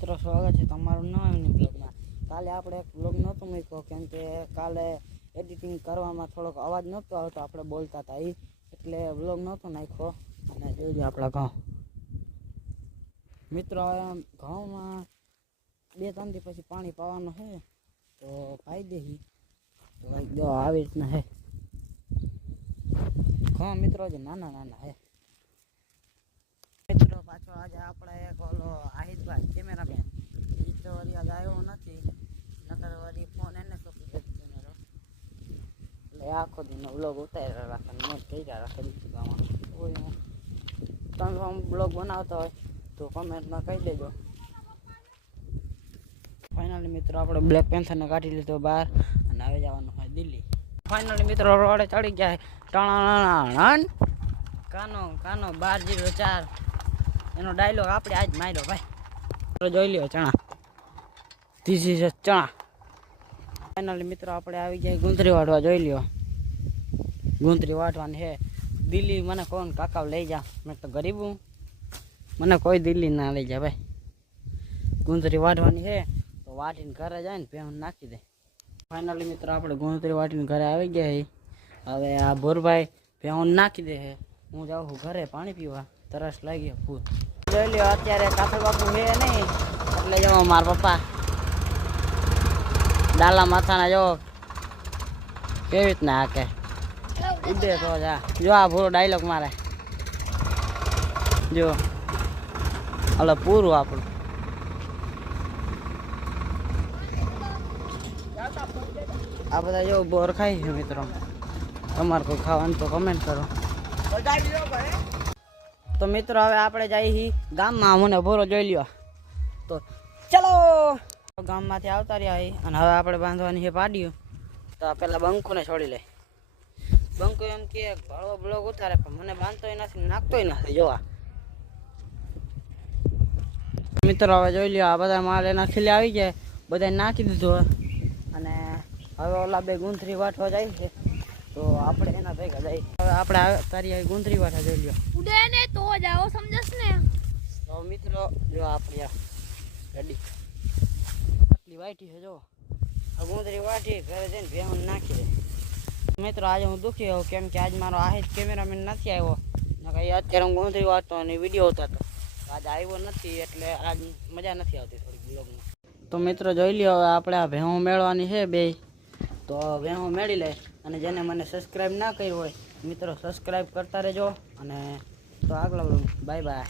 મિત્રો સ્વાગત છે તમારું નવા બ્લોગમાં। કાલે આપણે એક બ્લોગ નહોતો મૂક્યો કેમ કે કાલે એડિટિંગ કરવામાં થોડોક અવાજ નહોતો આવતો, આપણે બોલતા હતા એટલે બ્લોગ નહોતો નાખ્યો। અને જોઈ લો આપણા ઘઉં મિત્રો, ઘઉંમાં 2-3 દી પછી પાણી પાવાનું છે તો પાઈ દેહી તો જો આવી રીતના છે ઘઉં મિત્રો, જે નાના નાના છે મિત્રો। પાછો આજે આપણે એક ઓલો આહિતભાઈ કેમેરામેન એ તો વળી આજ આવ્યો નથી, નકર વળી ફોન એને સોંપી દીધો કેમેરો, એટલે આખો દિન બ્લોગ ઉતાર્યા રાખે મોજ કર્યા રાખે દીધું। તમે બ્લોગ બનાવતા હોય તો કમેન્ટમાં કહી દેજો। ફાઇનલી મિત્રો આપણે બ્લેક પેન્થરને કાઢી લીધો બહાર અને હવે જવાનું હોય દિલ્હી। ફાઇનલી મિત્રો રોડે ચડી ગયા ટણાણ કાનો કાનો 1204 એનો ડાયલોગ આપણે આજ માર્યો ભાઈ। જોઈ લ્યો ચણા, ધીસ ઇઝ ચણા। ફાઇનલી મિત્રો આપણે આવી ગયા ગુંદરી વાટવા, જોઈ લ્યો ગુંદરી વાટવાની છે દિલ્હી। મને કોણ કાકા લઈ જા, મેં તો ગરીબ હું, મને કોઈ દિલ્હી ના લઈ જા ભાઈ। ગુંદરી વાટવાની છે તો વાટીને ઘરે જાય ને ભેહું નાખી દે। ફાઇનલી મિત્રો આપણે ગુંદરી વાટીને ઘરે આવી ગયા। હવે આ ભોરભાઈ ભેહું નાખી દે છે, હું જાઉં છું ઘરે પાણી પીવા, તરસ લાગી ફૂલ। જોઈ લ્યો અત્યારે કાફર બાપુ છે નહીં એટલે જો મારા પપ્પા ડાલા માથાના જો કેવી રીતના હાકે ઉડે તો જા। જો આ ભૂરો ડાયલોગ મારે, જો હલો પૂરું આપણું। આ બધા જો બોર ખાય છે મિત્રો, તમારે કોઈ ખાવાનું તો કમેન્ટ કરો। તો મિત્રો હવે આપણે જઈએ ગામમાં, મને ભોરો જોઈ લ્યો તો ચલો। ગામમાંથી આવતા રહ્યા અને હવે આપણે બાંધવાની છે પાડીઓ, તો પેલા બંકુને છોડી લે। બંકુ એમ કે હળવો બ્લોગ ઉતારે પણ મને બાંધતોય નથી, નાખતોય નથી। જોવા મિત્રો હવે જોઈ લ્યો આ બધા માલ એના ખીલે આવી જાય, બધા નાખી દીધો અને હવે ઓલા બે ગુંથરી વાટવા જાય છે તો આપણે એના ભેગા જાય। હવે આપણે તારી ગુંથરી વાટવા જોઈ લ્યો ઉડે ને તો જાઓ, સમજસ ને? તો મિત્રો જો આપણી ગાડી આટલી વાટી છે, જો આ ગુંદરી વાટી ઘરે જઈને ભેહું નાખી દે। મિત્રો આજે હું દુઃખી હોઉં કેમ કે આજ મારો આહિત કેમેરામેન નથી આવ્યો, નકર અત્યારે હું ગુંદરી વાટતો અને વિડીયો ઉતારતો, આજ આવ્યો નથી એટલે આજ મજા નથી આવતી થોડી બ્લોગમાં। તો મિત્રો જોઈ લ્યો હવે આપણે આ ભેહું મેળવાની છે બે, તો ભેહું મેળી લે। અને જેને મને સબસ્ક્રાઈબ ના કર્યું હોય મિત્રો સબસ્ક્રાઈબ કરતા રહેજો, અને તો આગળ બાય બાય।